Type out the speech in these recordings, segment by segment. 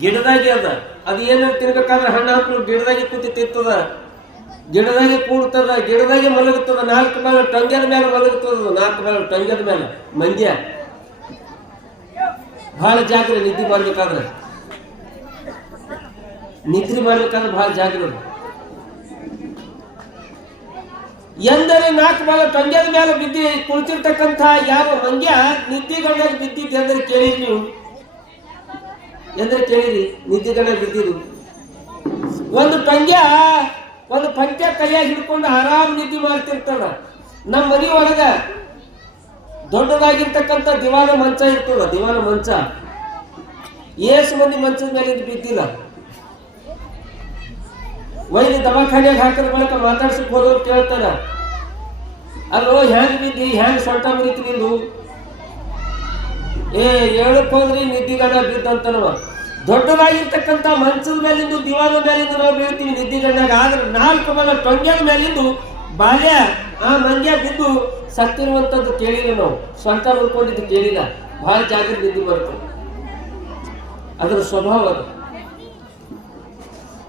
ಗಿಡದಾಗೆ ಅದ. ಅದು ಏನ ತಿನ್ಬೇಕಾದ್ರೆ ಹಣ್ಣು ಹಾಕಲು ಗಿಡದಾಗೆ ಕೂತಿ ತಿತ್ತದ ಗಿಡದಾಗೆ ಕೂಡ್ತದ, ಗಿಡದಾಗೆ ಮಲಗುತ್ತದ, ನಾಲ್ಕು ಮೇಲೆ ಟಂಗದ ಮೇಲೆ ಮಲಗುತ್ತದ, ನಾಲ್ಕು ಮೇಲೆ ಟಂಗದ ಮೇಲೆ ಮಂದ್ಯ ಬಹಳ ಜಾಗ್ರ ನಿದ್ದೆ ಮಾಡ್ಬೇಕಾದ್ರೆ. ನಿದ್ರೆ ಮಾಡ್ಬೇಕಾದ್ರೆ ಬಹಳ ಜಾಗ್ರತೆ. ಎಂದರೆ ನಾಲ್ಕು ಬಾಲ ಟಂಗದ ಮೇಲೆ ಬಿದ್ದಿ ಕುಳಿತಿರ್ತಕ್ಕಂಥ ಯಾವ ಮಂಗ್ಯ ನಿದ್ದೆಗಳ ಬಿದ್ದಿದ್ದೆ ಅಂದ್ರೆ ಕೇಳಿರಿ ನೀವು? ಎಂದ್ರೆ ಕೇಳಿರಿ ನಿದ್ದೆಗಣ್ಣ ಬಿದ್ದಿರು ಒಂದು ಪಂದ್ಯ ಒಂದು ಪಂದ್ಯ ಕೈಯಾಗ ಹಿಡ್ಕೊಂಡು ಆರಾಮ್ ನಿದ್ದೆ ಮಾಡ್ತಿರ್ತಾರ. ನಮ್ಮ ಮನೆ ಒಳಗ ದೊಡ್ಡದಾಗಿರ್ತಕ್ಕಂಥ ದಿವಾನ ಮಂಚ ಇರ್ತದ, ದಿವಾನ ಮಂಚ. ಏಸು ಮಂದಿ ಮಂಚದ ಮೇಲೆ ಬಿದ್ದಿಲ್ಲ. ವೈದ್ಯ ದವಾಖಾನೆಗೆ ಹಾಕಿದ ಬಳಿಕ ಮಾತಾಡ್ಸಕ್ ಹೋದವ್ರು ಕೇಳ್ತಾರ. ಅಲ್ಲೋ, ಹ್ಯಾಂಗ್ ಬಿದ್ದಿ, ಹ್ಯಾಂಗ್ ಸೊಂಟ ಮುರಿತು ನಿಂದು? ಏ ಹೇಳಕ್ ಹೋದ್ರಿ ನಿದ್ದಿಗಣ್ಣ ಬಿದ್ದಂತ ದೊಡ್ಡದಾಗಿರ್ತಕ್ಕಂಥ ಮಂಚದ ಮೇಲಿಂದು, ದಿವಾನ ಮೇಲಿಂದ ನಾವು ಬೀಳ್ತೀವಿ ನಿದ್ದಿಗಣ್ಣಾಗ ಆದ್ರೆ ನಾಲ್ಕು ಮಗ ಟೊಂಗ್ಯದ ಮೇಲಿಂದು ಬಾಲ್ಯ, ಆ ಮಂಡ್ಯ ಬಿದ್ದು ಸತ್ತಿರುವಂತದ್ದು ಕೇಳಿಲ್ಲ ನಾವು. ಸ್ವಂತ ಉಳ್ಕೊಂಡಿದ್ದು ಕೇಳಿಲ್ಲ. ಬಹಳ ಜಾಗ್ರತೆ ಬಿದ್ದು ಬರ್ತದೆ ಅದರ ಸ್ವಭಾವ ಅದು.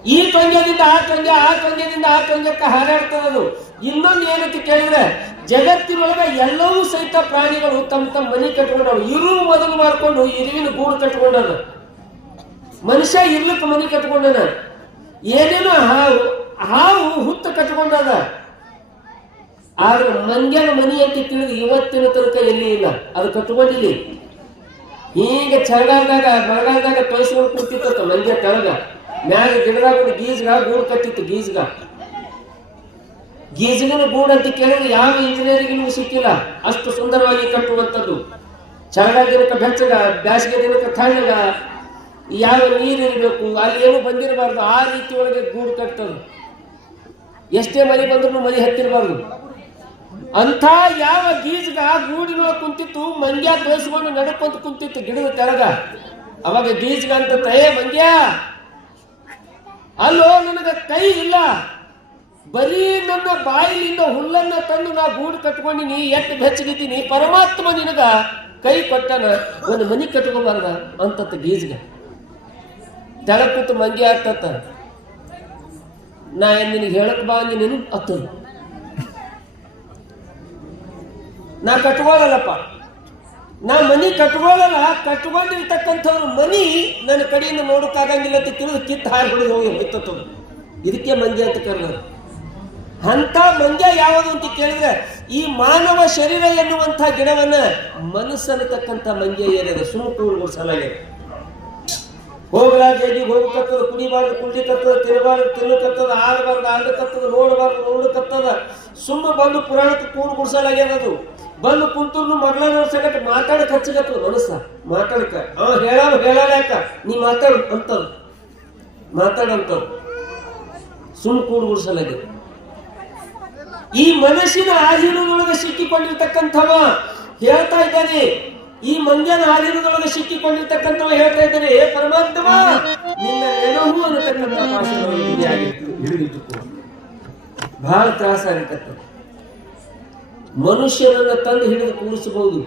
ಈ ಟೊಂಗ್ಯದಿಂದ ಆ ಟೊಂಗ್ಯ ಆ ಟೊಂಗ್ಯದಿಂದ ಆ ಹಾರಾಡ್ತದೆ ಅದು. ಇನ್ನೊಂದು ಏನಂತ ಕೇಳಿದ್ರೆ ಜಗತ್ತಿನೊಳಗ ಎಲ್ಲವೂ ಸಹಿತ ಪ್ರಾಣಿಗಳು ತಮ್ಮ ತಮ್ಮ ಮನೆ ಕಟ್ಕೊಂಡವು ಇರು ಮೊದಲು ಮಾಡ್ಕೊಂಡು ಇರುವಿನ ಗೂಡು ಕಟ್ಕೊಂಡದ ಮನುಷ್ಯ ಇರ್ಲಿಕ್ಕೆ ಮನೆ ಕಟ್ಕೊಂಡನ ಏನೇನೋ ಹಾವು ಹಾವು ಹುತ್ತ ಕಟ್ಕೊಂಡದ ಆದ್ರೆ ಮಂಗ್ಯನ ಮನಿ ಅಂತ ತಿಳಿದು ಇವತ್ತಿನ ತನಕ ಎಲ್ಲಿ ಇಲ್ಲ. ಅದು ಕಟ್ಕೊಂಡಿಲ್ಲ ಈಗ ಚಳಿಗಾಲದಾಗ, ಮಳೆಗಾಲದಾಗ ತೋರಿಸ್ಕೊಂಡು ಕೂತಿತ್ತು ಮಂಗ್ಯ ಕೆಳಗ. ಮ್ಯಾಗ ಗಿಡದಾಗ ಗೀಜ್ಗ ಗೂಡು ಕಟ್ಟಿತ್ತು ಗೀಜ್ಗ ಗೀಜ್ಗನ ಗೂಡು ಅಂತ ಕೇಳಿದ್ರೆ ಯಾವ ಇಂಜಿನಿಯರಿಂಗ್ ಸಿಕ್ಕಿಲ್ಲ. ಅಷ್ಟು ಸುಂದರವಾಗಿ ಕಟ್ಟುವಂಥದ್ದು. ಚಳಿಗಾಲ ದಿನಕ್ಕೆ ಬೆಚ್ಚಗ ಬ್ಯಾಸಿಗೆ ದಿನಕ್ಕೆ ತಣ್ಣಗ, ಯಾವ ನೀರಿರಬೇಕು ಅಲ್ಲಿ ಏನು ಬಂದಿರಬಾರ್ದು, ಆ ರೀತಿ ಒಳಗೆ ಗೂಡು ಕಟ್ಟದು ಎಷ್ಟೇ ಮರಿ ಬಂದ್ರು ಮನೆ ಹತ್ತಿರಬಾರ್ದು. ಅಂಥ ಯಾವ ಗೀಜಗ ಗೂಡಿನ ಕುಂತಿತ್ತು ಮಂಗ್ಯ ತೋರಿಸ್ಕೊಂಡು ನಡ್ಕೊಂತ ಕುಂತಿತ್ತು ಗಿಡದ ತೆಳಗ ಅವಾಗ ಗೀಜಗ ಅಂತ ತಯೇ ಮಂಗ್ಯ ಅಲ್ಲೋ, ನನಗ ಕೈ ಇಲ್ಲ. ಬರೀ ನನ್ನ ಬಾಯಿಲಿಂದ ಹುಲ್ಲನ್ನ ತಂದು ನಾ ಗೂಡು ಕಟ್ಕೊಂಡಿನಿ ಎಟ್ಟು ಬೆಚ್ಚಗಿದ್ದೀನಿ ಪರಮಾತ್ಮ ನಿನಗ ಕೈ ಕೊಟ್ಟನ, ಒಂದು ಮನಿ ಕಟ್ಕೋಬಾರ್ದ ಅಂತತ್ತ ಗೀಜ್ಗ. ತಳಕುತ್ತ ಕೂತು ಮಂಗಿ ಆಗ್ತತ್ತ ನಾ ಏನ್ ನಿನಗೆ ಹೇಳಕ್ ಬಾ ಅಂದಿ ನೀನು? ಅತ್ತು. ನಾ ಕಟ್ಕೊಳ್ಳಲ್ಲಪ್ಪ ನಾ ಮನಿ ಕಟ್ಕೊಳ್ಳಲ್ಲ ಕಟ್ಕೊಂಡಿರ್ತಕ್ಕಂಥವ್ರು ಮನಿ ನನ್ನ ಕಡೆಯಿಂದ ನೋಡಕ್ಕಾಗಂಗಿಲ್ಲ ಅಂತ ತಿಳಿದು ಕಿತ್ತು ಹಾರಿ ಹೋಗಿ ಹೋಯ್ತತ್ತು ಇದಕ್ಕೆ ಮಂದಿ ಅಂತ ಕರೆದರು ಅಂತ ಮಂಗ್ಯ ಯಾವುದು ಅಂತ ಕೇಳಿದ್ರೆ, ಈ ಮಾನವ ಶರೀರ ಎನ್ನುವಂಥ ಗಿಡವನ್ನ ಮನಸ್ಸನ್ನತಕ್ಕಂಥ ಮಂಗ್ಯ ಏನಿದೆ? ಸುಮ್ಮನೆ ಸಲಾಗಿದೆ ಹೋಗಲಾರ್ದು ಹೋಗ್ಕತ್ತದ ಕುಡಿಬಾರ್ದು ಕುಡಿಕತ್ತದ ತಿನ್ನಬಾರ್ದು, ತಿನ್ನಕತ್ತದ, ಆಡಬಾರ್ದು ಆಡ್ಲಕತ್ತದ ನೋಡಬಾರ್ದು ನೋಡಕತ್ತದ ಸುಮ್ಮ ಬಂದು ಪುರಾಣಕ್ಕೆ ಕೂರು ಗುಡ್ಸಲಾಗ್ಯದ ಅದು. ಬಂದು ಕುಂತೂರ್ನು ಮಗಳ ಸಗಟ್ ಮಾತಾಡಕ್ ಹಚ್ಚಗತ್ತದ ಮನಸ್ಸ. ಮಾತಾಡಕ ಅವ ಹೇಳಾವ ಹೇಳಾವ ಯಾಕ? ನೀ ಮಾತಾಡು ಅಂತದ್ ಮಾತಾಡಂತದ್ ಸುಮ್ಮ ಕೂರು ಗುಡ್ಸಲಾಗ್ಯದ ಈ ಮನಸ್ಸಿನ ಆಧೀನದೊಳಗೆ ಸಿಕ್ಕಿಕೊಂಡಿರ್ತಕ್ಕಂಥವ ಹೇಳ್ತಾ ಇದ್ದಾನೆ. ಈ ಮಂಜನ ಆಧೀನದೊಳಗೆ ಸಿಕ್ಕಿಕೊಂಡಿರ್ತಕ್ಕಂಥವ ಹೇಳ್ತಾ ಇದ್ದಾನೆ ಹೇ ಪರಮಾತ್ಮ ನಿನ್ನ ನೆನಹು ಅನ್ನತಕ್ಕಂಥ ಬಹಳ ತ್ರಾಸ ಆಗಿರ್ತಕ್ಕಂಥ ಮನುಷ್ಯನನ್ನ ತಂದು ಹಿಡಿದು ಕೂರಿಸಬಹುದು.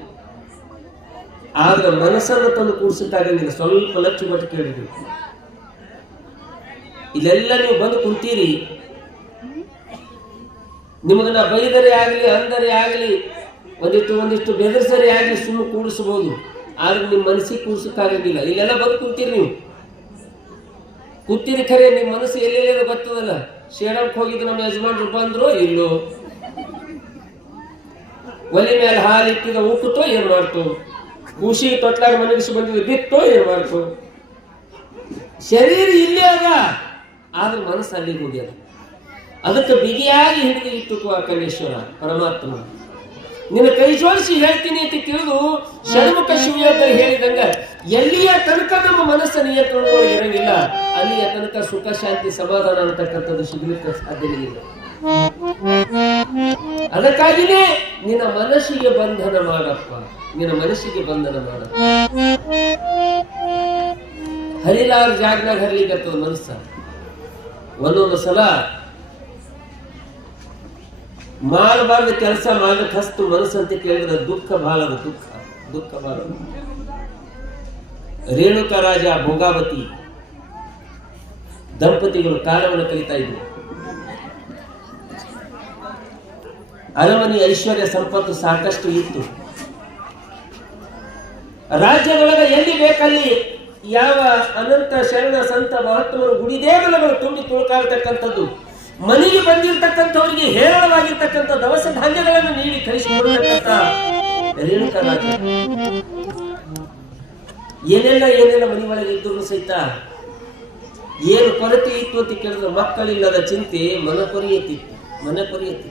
ಆದ್ರೆ ಮನಸ್ಸನ್ನು ತಂದು ನೀವು ಸ್ವಲ್ಪ ಲಕ್ಷ ಮಟ್ಟ ಕೇಳಿದ್ರು ಇದೆಲ್ಲ ನೀವು ಬಂದು ಕುಂತೀರಿ ನಿಮಗನ್ನ ಬೈದರೆ ಆಗಲಿ, ಅಂದರೆ ಆಗಲಿ, ಒಂದಿಷ್ಟು ಒಂದಿಷ್ಟು ಬೆದರ್ಸರಿ ಆಗಲಿ ಸುಮ್ಮನೆ ಕೂಡಿಸ್ಬೋದು. ಆದ್ರೆ ನಿಮ್ಮ ಮನಸ್ಸಿಗೆ ಕೂಡಿಸೋಕ್ಕಾಗಂಗಿಲ್ಲ ಇಲ್ಲೆಲ್ಲ ಬಂದು ಕೂತೀರಿ ನೀವು. ಕೂತೀರಿ ಖರೆ, ನಿಮ್ಮ ಮನಸ್ಸು ಎಲ್ಲೆಲ್ಲ ಬರ್ತದಲ್ಲ? ಶೇಡಕ್ಕೆ ಹೋಗಿದ್ದು ನಮ್ಮ ಯಜಮಾನ್ರು ಬಂದ್ರು ಇಲ್ಲೋ? ಒಲೆ ಮೇಲೆ ಹಾಲು ಇಟ್ಟಿದ ಉಕ್ಕುತ್ತೋ ಏನ್ ಮಾಡ್ತು? ಖುಷಿ ತೊಟ್ಲಾಗ ಮನಗಿಸಿ ಬಂದಿದ್ದು ಬಿತ್ತೋ ಏನ್ ಮಾಡ್ತು? ಶರೀರ ಇಲ್ಲೇ ಅದ. ಆದ್ರೆ ಮನಸ್ಸು ಅಲ್ಲಿಗೆ ಹೋಗ್ಯದ ಅದಕ್ಕೆ ಬಿಗಿಯಾಗಿ ಹಿಡಿದು ಇಟ್ಟುಕೋ ಕಲೇಶ್ವರ ಪರಮಾತ್ಮ. ನಿನ್ನ ಕೈ ಜೋಡಿಸಿ ಹೇಳ್ತೀನಿ ಅಂತ ತಿಳಿದು ಷಣ್ಮುಖ ಶಿವಯೋಗ ಹೇಳಿದಂಗ, ಎಲ್ಲಿಯ ತನಕ ನಮ್ಮ ಮನಸ್ಸ ನಿಯಂತ್ರಣ ಇರಂಗಿಲ್ಲ, ಅಲ್ಲಿಯ ತನಕ ಸುಖ, ಶಾಂತಿ, ಸಮಾಧಾನ ಅಂತಕ್ಕಂಥದ್ದು ಸಿಗಲಿಕ್ಕೆ ಸಾಧ್ಯ ಇಲ್ಲ. ಅದಕ್ಕಾಗಿನೇ ನಿನ್ನ ಮನಸ್ಸಿಗೆ ಬಂಧನ ಮಾಡಪ್ಪ, ನಿನ್ನ ಮನಸ್ಸಿಗೆ ಬಂಧನ ಮಾಡ ಹರಿಲಾರ ಜಾಗನಾಗ ಹರಿಲಿಕ್ಕತ್ತದ ಮನಸ್ಸ. ಒಂದೊಂದು ಸಲ ಮಾಡಬಾರ್ದು ಕೆಲಸ ಮಾಡಿದ ಹಸ್ತು ಮನಸ್ಸು ಅಂತ ಕೇಳಿದ್ರೆ ದುಃಖ ಬಹಳ ಅದು ದುಃಖ ದುಃಖ ಬಹಳ ರೇಣುಕ ರಾಜ ಭೋಗಾವತಿ ದಂಪತಿಗಳು ಕಾಲವನ್ನು ಕಲಿತಾ ಇದ್ರು. ಅರಮನೆ ಐಶ್ವರ್ಯ ಸಂಪತ್ತು ಸಾಕಷ್ಟು ಇತ್ತು. ರಾಜ್ಯದೊಳಗೆ ಎಲ್ಲಿ ಬೇಕಲ್ಲಿ ಯಾವ ಅನಂತ ಶರಣ ಸಂತ ಮಹಾತ್ಮರು ಗುಡಿದೇವಲಗಳು ತುಂಬಿ ತುಳುಕಾಡ್ತಕ್ಕಂಥದ್ದು. ಮನೆಗೆ ಬಂದಿರತಕ್ಕಂಥವರಿಗೆ ಹೇರಳವಾಗಿರ್ತಕ್ಕಂಥ ದವಸ ಧಾನ್ಯಗಳನ್ನು ನೀಡಿ ಕಳಿಸಿಕೊಡ್ತಕ್ಕಂಥ ರೇಣುಕ ರಾಜ. ಏನೆಲ್ಲ ಏನೆಲ್ಲ ಮನೆ ಒಳಗೆ ಇದ್ದರೂ ಸಹಿತ ಏನು ಕೊರತೆ ಇತ್ತು ಅಂತ ಕೇಳಿದ್ರೆ ಮಕ್ಕಳಿಲ್ಲದ ಚಿಂತೆ ಮನ ಕೊರೆಯುತ್ತಿತ್ತು ಮನ ಕೊರಿಯತ್ತಿತ್ತು